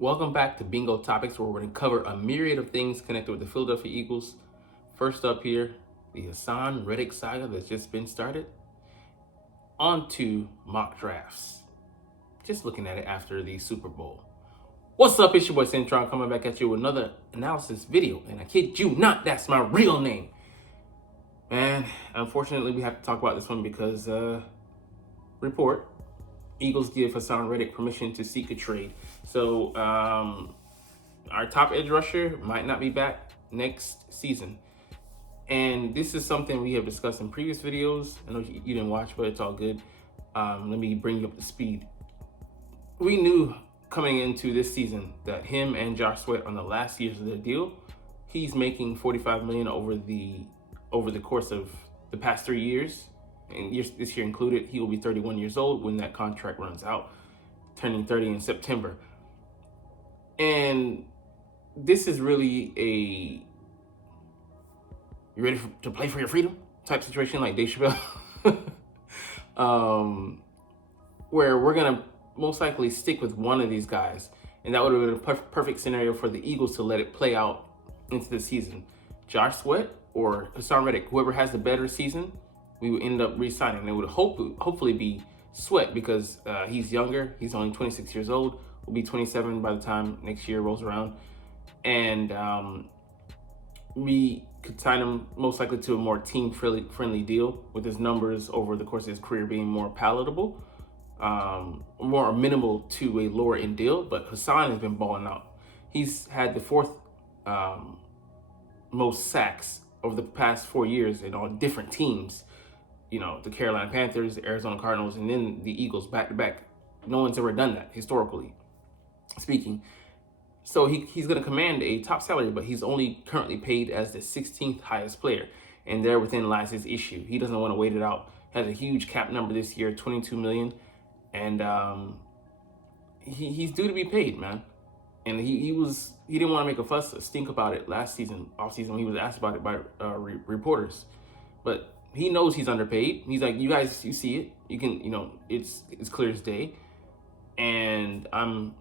Welcome back to Bingo Topics, where we're going to cover a myriad of things connected with the Philadelphia Eagles. First up here, the Haason Reddick saga that's just been started. On to mock drafts. Just looking at it after the Super Bowl. What's up, it's your boy Cintron coming back at you with another analysis video. And I kid you not, that's my real name. And unfortunately, we have to talk about this one because, report, Eagles give Haason Reddick permission to seek a trade. So our top edge rusher might not be back next season. And this is something we have discussed in previous videos. I know you didn't watch, but it's all good. Let me bring you up to speed. We knew coming into this season that him and Josh Sweat on the last years of their deal, he's making $45 million over the course of the past 3 years. And this year included, he will be 31 years old when that contract runs out, turning 30 in September. And this is really a you ready to play for your freedom type situation, like Dave Chappelle, where we're going to most likely stick with one of these guys. And that would have been a perfect scenario for the Eagles to let it play out into the season. Josh Sweat or Haason Reddick, whoever has the better season, we would end up re-signing. It would hopefully be Sweat because he's younger. He's only 26 years old. Will be 27 by the time next year rolls around. And we could sign him most likely to a more team-friendly deal with his numbers over the course of his career being more palatable, more amenable to a lower-end deal. But Haason has been balling out. He's had the fourth most sacks over the past 4 years and on different teams. You know, the Carolina Panthers, the Arizona Cardinals, and then the Eagles back-to-back. No one's ever done that, historically speaking. So he's going to command a top salary, but he's only currently paid as the 16th highest player. And there within lies his issue. He doesn't want to wait it out. Has a huge cap number this year, $22 million. And he's due to be paid, man. And he didn't want to make a stink about it last season, off-season, when he was asked about it by reporters. But he knows he's underpaid. He's like, you guys, you see it. You can, it's clear as day. And I'm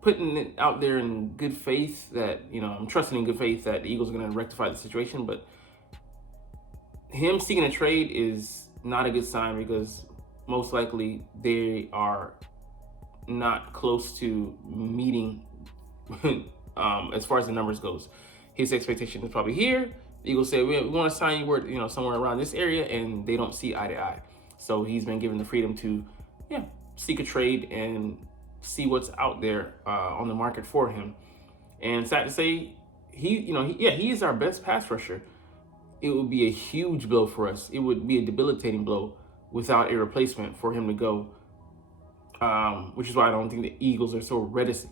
putting it out there in good faith that, I'm trusting in good faith that the Eagles are going to rectify the situation. But him seeking a trade is not a good sign because most likely they are not close to meeting as far as the numbers goes. His expectation is probably here. The Eagles say, we want to sign you somewhere around this area, and they don't see eye to eye. So he's been given the freedom to, seek a trade and see what's out there on the market for him. And sad to say, he is our best pass rusher. It would be a huge blow for us. It would be a debilitating blow without a replacement for him to go. Which is why I don't think the Eagles are so reticent.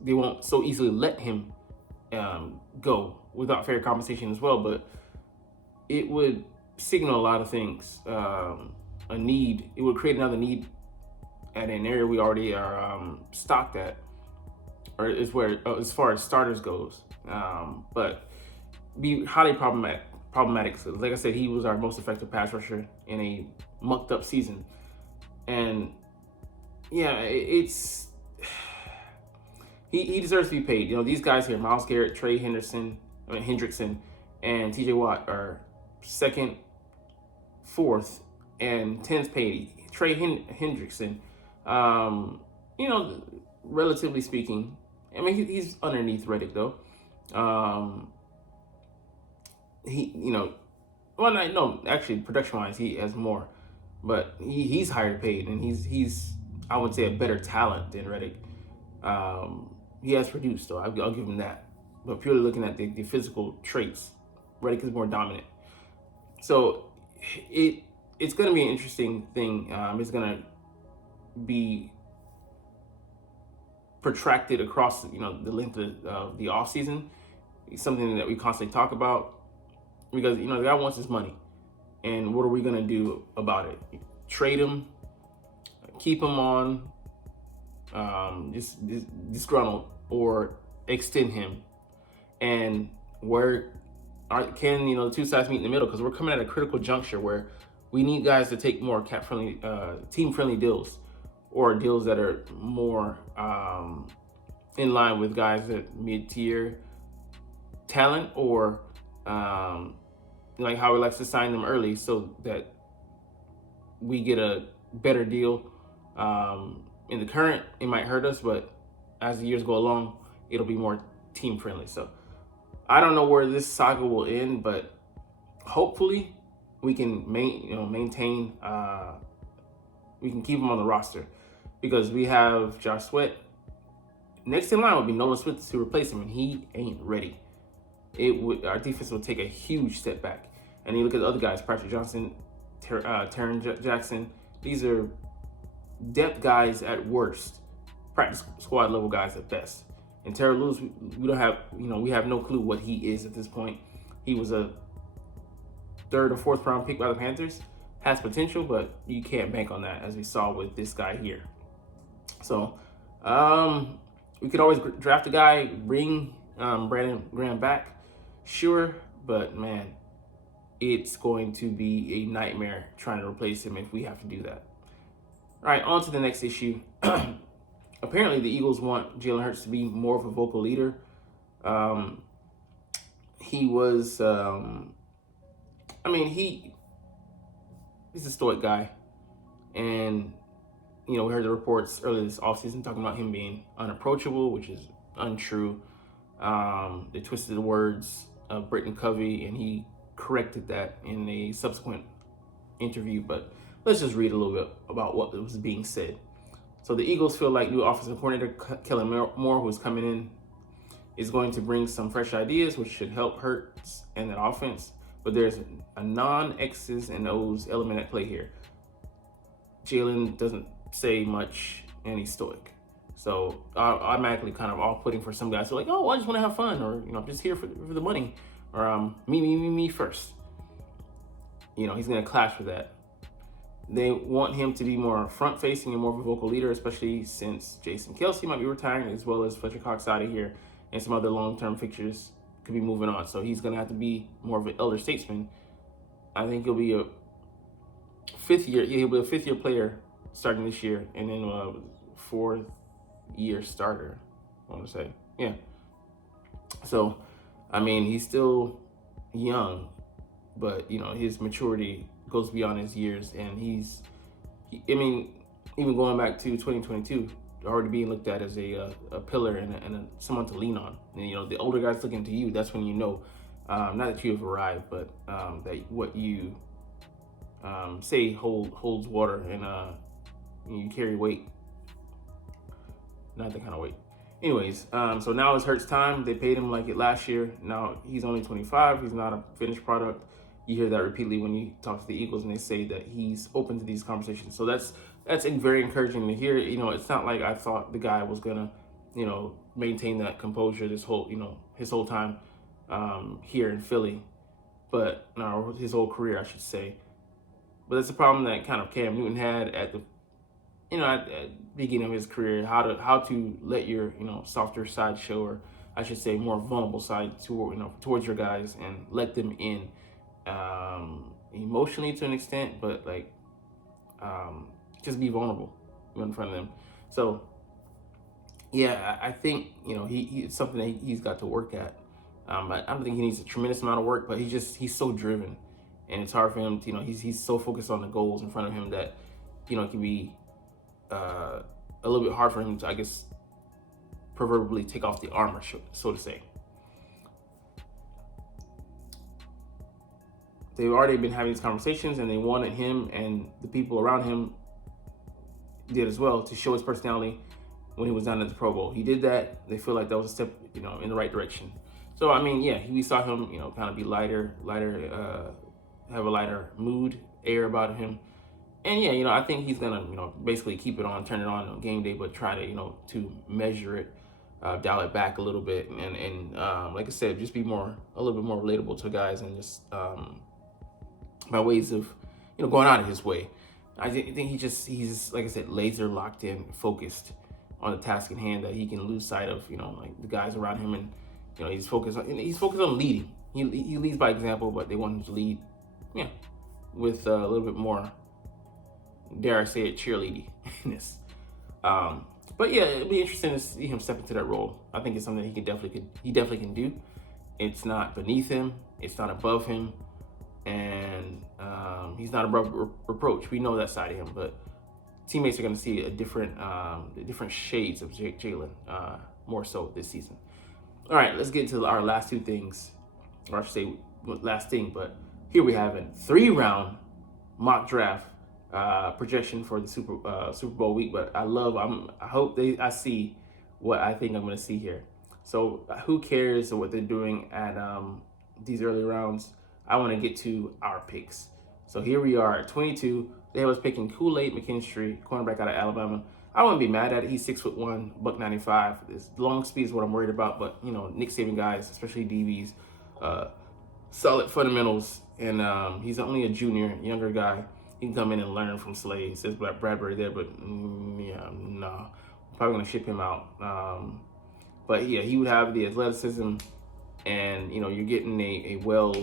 They won't so easily let him go without fair compensation as well. But it would signal a lot of things. A need. It would create another need at an area we already are stocked at, or is where as far as starters goes. But be highly problematic. So like I said, he was our most effective pass rusher in a mucked up season. And it's he deserves to be paid. These guys here, Myles Garrett, Trey Hendrickson, and TJ Watt are second, fourth, and 10th paid. Trey Hendrickson, relatively speaking, I mean he's underneath Reddick though. Actually production-wise he has more. But he's higher paid, and he's I would say a better talent than Reddick. He has produced, though. I'll give him that. But purely looking at the physical traits, Reddick is more dominant. So it's going to be an interesting thing. It's going to be protracted across the length of the offseason. It's something that we constantly talk about because the guy wants his money. And what are we going to do about it? Trade him, keep him on, just disgruntled, or extend him? And where can the two sides meet in the middle? Because we're coming at a critical juncture where we need guys to take more cap-friendly, team-friendly deals. or deals that are more in line with guys at mid-tier talent, or like how he likes to sign them early so that we get a better deal. In the current, it might hurt us, but as the years go along, it'll be more team friendly. So I don't know where this saga will end, but hopefully we can maintain. We can keep him on the roster because we have Josh Sweat. Next in line would be Nolan Smith to replace him, and he ain't ready. Our defense will take a huge step back. And you look at the other guys, Patrick Johnson, Taron Jackson. These are depth guys at worst, practice squad level guys at best. And Terry Lewis, we don't have, we have no clue what he is at this point. He was a 3rd or 4th round pick by the Panthers. Has potential, but you can't bank on that, as we saw with this guy here. So we could always draft a guy, bring Brandon Graham back, sure, but man, it's going to be a nightmare trying to replace him if we have to do that. All right, on to the next issue. Apparently, the Eagles want Jalen Hurts to be more of a vocal leader. He was, he's a stoic guy. And, we heard the reports earlier this offseason talking about him being unapproachable, which is untrue. They twisted the words of Britton Covey, and he corrected that in a subsequent interview. But let's just read a little bit about what was being said. So the Eagles feel like new offensive coordinator Kellen Moore, who's coming in, is going to bring some fresh ideas, which should help Hurts and that offense. But there's a non-X's and O's element at play here. Jalen doesn't say much, and he's stoic. So automatically kind of off-putting for some guys who are like, oh, I just want to have fun, or, I'm just here for the money, or me first. He's going to clash with that. They want him to be more front-facing and more of a vocal leader, especially since Jason Kelce might be retiring, as well as Fletcher Cox out of here, and some other long-term fixtures could be moving on. So he's going to have to be more of an elder statesman. I think he'll be a fifth-year player starting this year, and then a 4th-year starter, I want to say. Yeah. So, he's still young, but, his maturity goes beyond his years, and even going back to 2022, already being looked at as a pillar and someone to lean on. And, the older guys looking to you, that's when not that you have arrived, but that what you say holds water, and you carry weight. Not that kind of weight. Anyways, so now it's Hurts' time. They paid him like it last year. Now he's only 25. He's not a finished product. You hear that repeatedly when you talk to the Eagles, and they say that he's open to these conversations. So that's very encouraging to hear. It's not like I thought the guy was gonna, maintain that composure his whole time here in Philly, but his whole career, I should say. But that's the problem that kind of Cam Newton had at the beginning of his career, how to let your softer side show, or I should say more vulnerable side towards your guys, and let them in emotionally to an extent, but just be vulnerable in front of them. So yeah, I think it's something that he's got to work at. I don't think he needs a tremendous amount of work, but he's so driven, and it's hard for him to he's so focused on the goals in front of him that it can be a little bit hard for him to, I guess, proverbially take off the armor, so to say. They've already been having these conversations, and they wanted him and the people around him did as well to show his personality when he was down at the Pro Bowl. He did that. They feel like that was a step, in the right direction. So, we saw him, kind of be lighter, have a lighter mood, air about him. And yeah, I think he's gonna, basically keep it on, turn it on game day, but try to, to measure it, dial it back a little bit, and like I said, just be a little bit more relatable to guys, and just by ways of, going out of his way. I think he's like I said, laser locked in, focused on the task at hand, that he can lose sight of, like the guys around him, and he's focused on leading. He leads by example, but they want him to lead, with a little bit more, dare I say it, cheerleadiness. But yeah, it'll be interesting to see him step into that role. I think it's something he definitely can do. It's not beneath him. It's not above him, and he's not above reproach. We know that side of him, but teammates are going to see a different shades of Jalen more so this season. All right, let's get into our last two things, or I should say last thing. But here we have a 3-round mock draft projection for the Super Bowl week. But I hope I see what I think I'm going to see here. So who cares what they're doing at these early rounds? I want to get to our picks. So here we are at 22. They have us picking Kool-Aid McKinstry, cornerback out of Alabama. I wouldn't be mad at it. He's 6'1", $195. His long speed is what I'm worried about, but Nick Saban guys, especially DBs, solid fundamentals, and he's only a junior, younger guy. He can come in and learn from Slade. It says Bradbury there, but yeah, no, probably gonna ship him out. But yeah, he would have the athleticism, and you're getting a well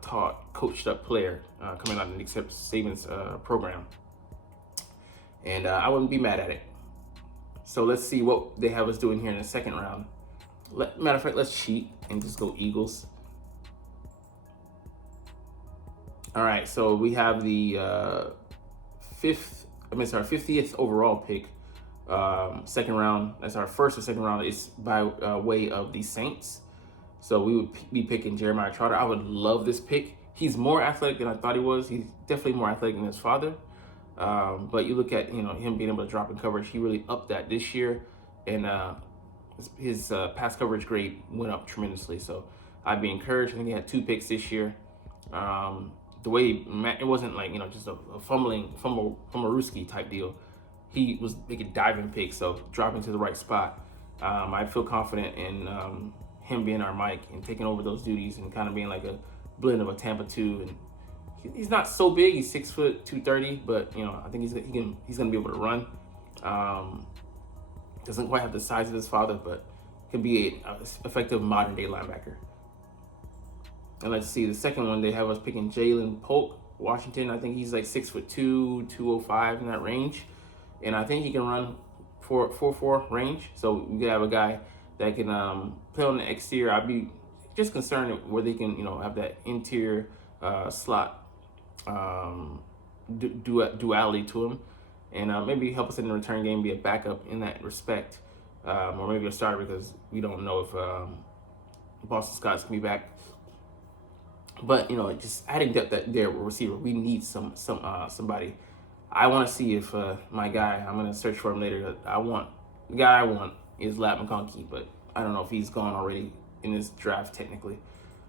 taught, coached up player coming out of Nick Saban's program, and I wouldn't be mad at it. So let's see what they have us doing here in the second round. Matter of fact, let's cheat and just go Eagles. All right, so we have the 50th overall pick. Second round, that's our first or second round. It's by way of the Saints. So we would be picking Jeremiah Trotter. I would love this pick. He's more athletic than I thought he was. He's definitely more athletic than his father. But you look at him being able to drop in coverage. He really upped that this year, and his pass coverage grade went up tremendously. So I'd be encouraged. I think he had 2 picks this year. The way it wasn't like just a fumblerooski type deal. He was making diving picks, so dropping to the right spot. I feel confident in him being our Mike and taking over those duties and kind of being like a blend of a Tampa 2. And he's not so big. He's 6 foot 230, but I think he's gonna be able to run. Doesn't quite have the size of his father, but can be an effective modern day linebacker. And let's see, the second one, they have us picking Jalen Polk, Washington. I think he's like 6'2", 205 in that range. And I think he can run 4.4 range. So we could have a guy that can play on the exterior. I'd be just concerned where they can, have that interior slot duality to him. And maybe help us in the return game, be a backup in that respect. Or maybe a starter, because we don't know if Boston Scott's going to be back. But just adding depth at their receiver, we need somebody. I want to see if my guy, I'm gonna search for him later. The guy I want is Ladd McConkey, but I don't know if he's gone already in this draft technically.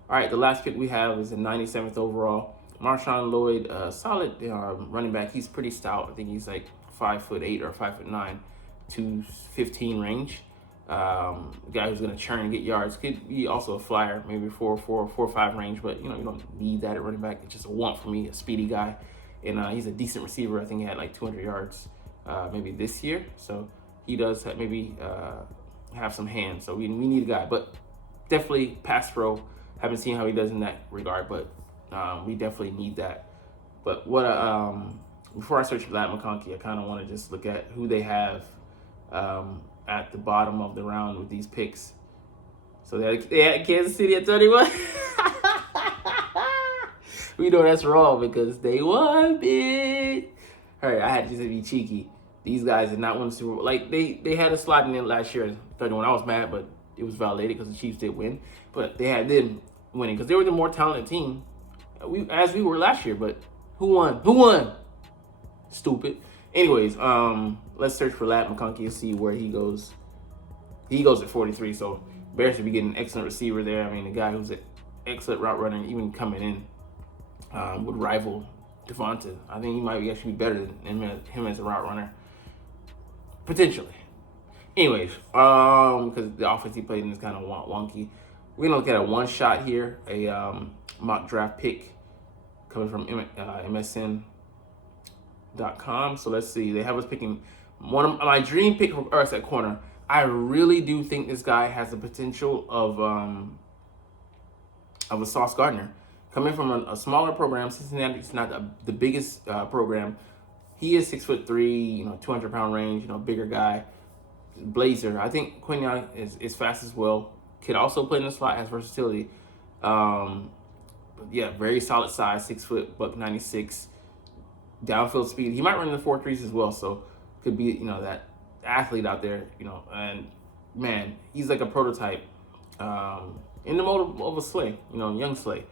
All right, the last pick we have is the 97th overall, Marshawn Lloyd, solid running back. He's pretty stout. I think he's like 5'8" or 5'9", 215 range. Guy who's gonna churn and get yards. Could be also a flyer, maybe 4.4, 4.5 range, but you don't need that at running back. It's just a want for me, a speedy guy, and he's a decent receiver. I think he had like 200 yards maybe this year, so he does have some hands. So we need a guy, but definitely pass pro. Haven't seen how he does in that regard, but we definitely need that. But before I search for Ladd McConkey, I kind of want to just look at who they have at the bottom of the round with these picks. So they had Kansas City at 31. We know that's wrong because they won big. All right, I had to just be cheeky. These guys did not win the Super Bowl. Like they had a slot in last year at 31. I was mad, but it was validated because the Chiefs did win. But they had them winning because they were the more talented team, as we were last year. But who won? Who won? Stupid. Anyways, let's search for Ladd McConkey and see where he goes. He goes at 43, so Bears should be getting an excellent receiver there. I mean, the guy who's an excellent route runner, even coming in, would rival Devonta. I think he might actually be better than him as a route runner, potentially. Anyways, because the offense he played in is kind of wonky. We're gonna look at a one shot here, a mock draft pick coming from MSN.com. So let's see. They have us picking one of my dream pick for us at corner. I really do think this guy has the potential of a Sauce Gardner. Coming from a smaller program, Cincinnati is not the biggest program. He is 6'3", 200-pound range, bigger guy, blazer. I think Quinion is fast as well. Could also play in the slot, has versatility. But yeah, very solid size, 6 foot, buck 96. Downfield speed. He might run in the 4.3s as well, so could be that athlete out there. And man, he's like a prototype in the mode of a Slay, young Slay,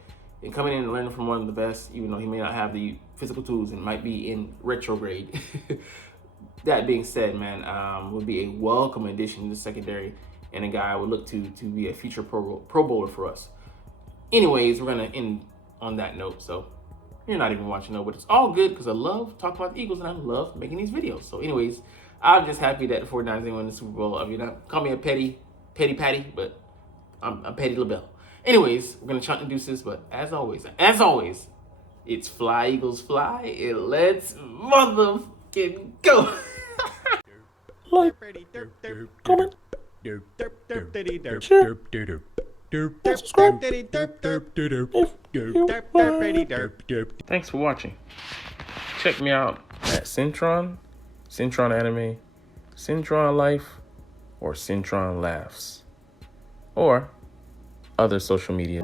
and coming in and learning from one of the best, even though he may not have the physical tools and might be in retrograde. That being said, man, would be a welcome addition to the secondary and a guy I would look to be a future Pro Bowler for us. Anyways, we're gonna end on that note. So you're not even watching, but it's all good because I love talking about the Eagles and I love making these videos. So anyways, I'm just happy that the 49ers didn't win the Super Bowl. I mean, call me a petty patty, but I'm a petty LaBelle. Anyways, we're gonna chunt and deuces, but as always, it's fly Eagles fly, and let's motherfucking go. Like, comment, share, and subscribe if you Thanks for watching. Check me out at Cintron Anime, Cintron Life, or Cintron Laughs, or other social media.